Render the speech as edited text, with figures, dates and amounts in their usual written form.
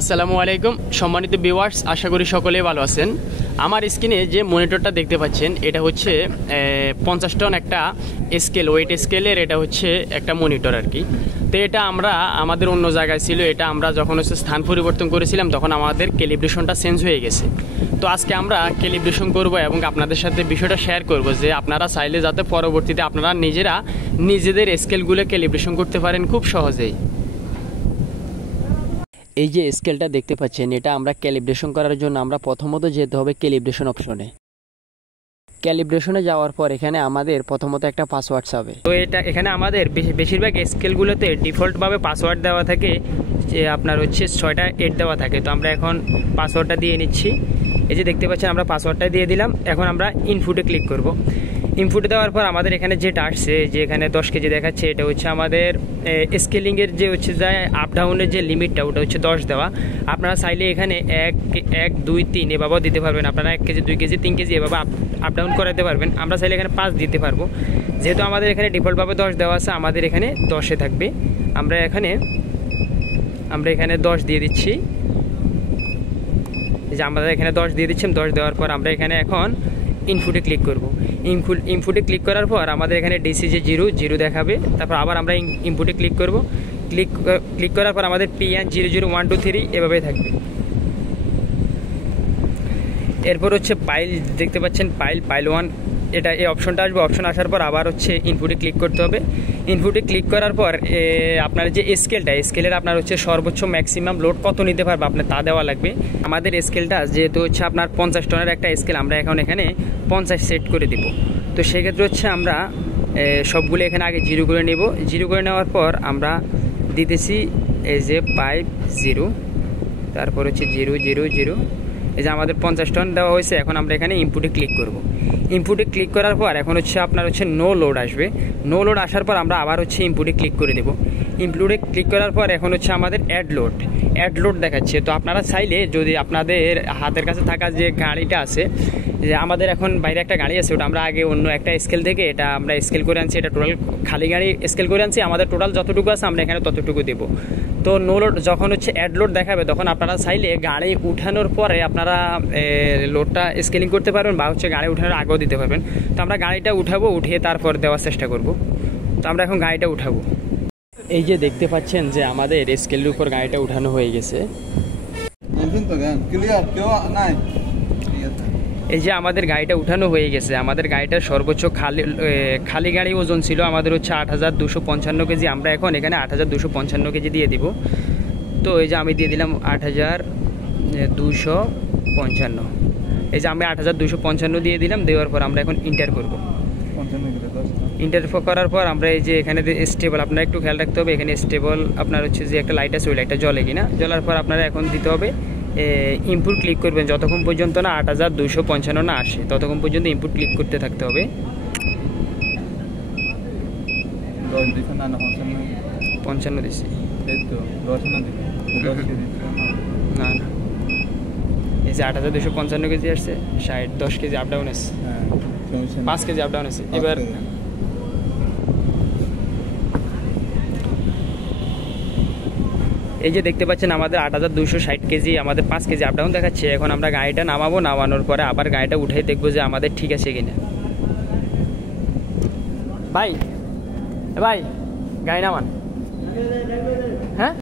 আসসালামু আলাইকুম সম্মানিত ভিউয়ার্স, আশা করি সকলেই ভালো আছেন। আমার স্ক্রিনে যে মনিটরটা দেখতে পাচ্ছেন এটা হচ্ছে 50 টন একটা স্কেল, ওয়েট স্কেলের এটা হচ্ছে একটা মনিটর আর কি। তো এটা আমরা আমাদের অন্য জায়গায় ছিল, এটা আমরা যখন হচ্ছে স্থান পরিবর্তন করেছিলাম তখন আমাদের ক্যালিব্রেশনটা চেঞ্জ হয়ে গেছে। তো আজকে আমরা ক্যালিব্রেশন করব এবং আপনাদের সাথে বিষয়টা শেয়ার করব যে আপনারা চাইলে যাতে পরবর্তীতে আপনারা নিজেদের স্কেলগুলো ক্যালিব্রেশন করতে পারেন খুব সহজেই। এই যে স্কেলটা দেখতে পাচ্ছেন এটা আমরা ক্যালিব্রেশন করার জন্য আমরা প্রথমত যেতে হবে ক্যালিব্রেশন অপশনে। ক্যালিব্রেশনে যাওয়ার পর এখানে আমাদের প্রথমত একটা পাসওয়ার্ড চাবে। তো এটা এখানে আমাদের বেশিরভাগ স্কেলগুলোতে ডিফল্টভাবে পাসওয়ার্ড দেওয়া থাকে, যে আপনার হচ্ছে 6টা 8 দেওয়া থাকে। তো আমরা এখন পাসওয়ার্ডটা দিয়ে নিচ্ছি। এই যে দেখতে পাচ্ছেন আমরা পাসওয়ার্ডটা দিয়ে দিলাম। এখন আমরা ইনপুটে ক্লিক করব। ইনপুট দেওয়ার পর আমাদের এখানে যেটা আসছে, যে এখানে 10 কেজি দেখাচ্ছে, এটা হচ্ছে আমাদের স্কেলিংয়ের যে হচ্ছে যায় আপ ডাউনের যে লিমিটটা ওটা হচ্ছে 10 দেওয়া। আপনারা চাইলে এখানে 1 2 3 এভাবেও দিতে পারবেন। আপনারা 1 কেজি 2 কেজি 3 কেজি এভাবে আপ ডাউন করাতে পারবেন। আমরা চাইলে এখানে 5 দিতে পারবো। যেহেতু আমাদের এখানে ডিফল্টভাবে 10 দেওয়া আছে, আমাদের এখানে 10-এ থাকবে। আমরা এখানে 10 দিয়ে দিচ্ছি। যে আমাদের এখানে 10 দিয়ে দিচ্ছি। 10 দেওয়ার পর আমরা এখানে এখন ইনপুটে ক্লিক করব। ইনপুটে ক্লিক করার পর আমাদের এখানে ডিসি যে 0 দেখাবে। তারপর আবার আমরা ইনপুটে ক্লিক করব। ক্লিক করার পর আমাদের PN 00123 এভাবে থাকবে। এরপর হচ্ছে পাইল দেখতে পাচ্ছেন, পাইল 1 এটা এই অপশনটা আসবে। অপশন আসার পর আবার হচ্ছে ইনপুটে ক্লিক করতে হবে। ইনপুটে ক্লিক করার পর আপনার যে স্কেলের আপনার হচ্ছে সর্বোচ্চ ম্যাক্সিমাম লোড কত নিতে পারবে আপনার তা দেওয়া লাগবে। আমাদের স্কেলটা যেহেতু হচ্ছে আপনার 50 টনের একটা স্কেল, আমরা এখন এখানে 50 সেট করে দিব। তো সেক্ষেত্রে হচ্ছে আমরা সবগুলো এখানে আগে 0 করে নেব। 0 করে নেওয়ার পর আমরা দিতেছি এই যে 5 0, তারপর হচ্ছে 0 0 0। এই যে আমাদের 50 টন দেওয়া হয়েছে। এখন আমরা এখানে ইনপুটে ক্লিক করব। ইনপুটে ক্লিক করার পর এখন হচ্ছে আপনার হচ্ছে নো লোড আসবে। নো লোড আসার পর আমরা আবার হচ্ছে ইনপুটে ক্লিক করে দেব। ইনপুটে ক্লিক করার পর এখন হচ্ছে আমাদের অ্যাড লোড দেখাচ্ছে। তো আপনারা চাইলে যদি আপনাদের হাতের কাছে থাকা যে গাড়িটা আছে, যে আমাদের এখন বাইরে একটা গাড়ি আছে, ওটা আমরা আগে অন্য একটা স্কেল থেকে এটা আমরা স্কেল করে আনছি। এটা টোটাল খালি গাড়ি স্কেল করে আনছি। আমাদের টোটাল যতটুকু আছে আমরা এখানে ততটুকু দেবো। তো নো লোড যখন হচ্ছে অ্যাড লোড দেখাবে তখন আপনারা চাইলে গাড়ি উঠানোর পরে আপনারা লোডটা স্কেলিং করতে পারবেন, বা হচ্ছে গাড়ি উঠানোর আগেও দিতে পারবেন। তো আমরা গাড়িটা উঠাবো, উঠিয়ে তারপর দেওয়ার চেষ্টা করব। তো আমরা এখন গাড়িটা উঠাবো। এই যে দেখতে পাচ্ছেন যে আমাদের স্কেলের উপর গাড়িটা উঠানো হয়ে গেছে। এই যে আমাদের গাড়িটা উঠানো হয়ে গেছে। আমাদের গাড়িটার সর্বোচ্চ খালি গাড়ি ওজন ছিল আমাদের হচ্ছে 8255 কেজি। আমরা এখন এখানে 8255 কেজি দিয়ে দিব। তো এই যে আমি দিয়ে দিলাম 8255। এই যে আমি 8255 দিয়ে দিলাম। দেওয়ার পর আমরা এখন ইন্টার করব। ইন্টার করার পর আমরা এই যে এখানে স্টেবল, আপনারা একটু খেয়াল রাখতে হবে। এখানে স্টেবল আপনার হচ্ছে যে একটা লাইট আছে, ওই লাইটটা জ্বলে কিনা। জ্বলার পর আপনারা এখন দিতে হবে ইনপুট ক্লিক করবেন যতক্ষণ পর্যন্ত না 8255 না আসে, ততক্ষণ পর্যন্ত ইনপুট ক্লিক করতে থাকতে হবে। 55 দিছি না, এই যে 8255 কেজি আসছে। 10 কেজি আপ ডাউন আছে, 5 কেজি আপ ডাউন আছে। এবার এই যে দেখতে পাচ্ছেন আমাদের 8260 কেজি, আমাদের 5 কেজি আপ ডাউন দেখাচ্ছে। এখন আমরা গাড়িটা নামাবো। নামানোর পরে আবার গাড়িটা উঠে দেখবো যে আমাদের ঠিক আছে কিনা। ভাই গাড়ি নামান। হ্যাঁ।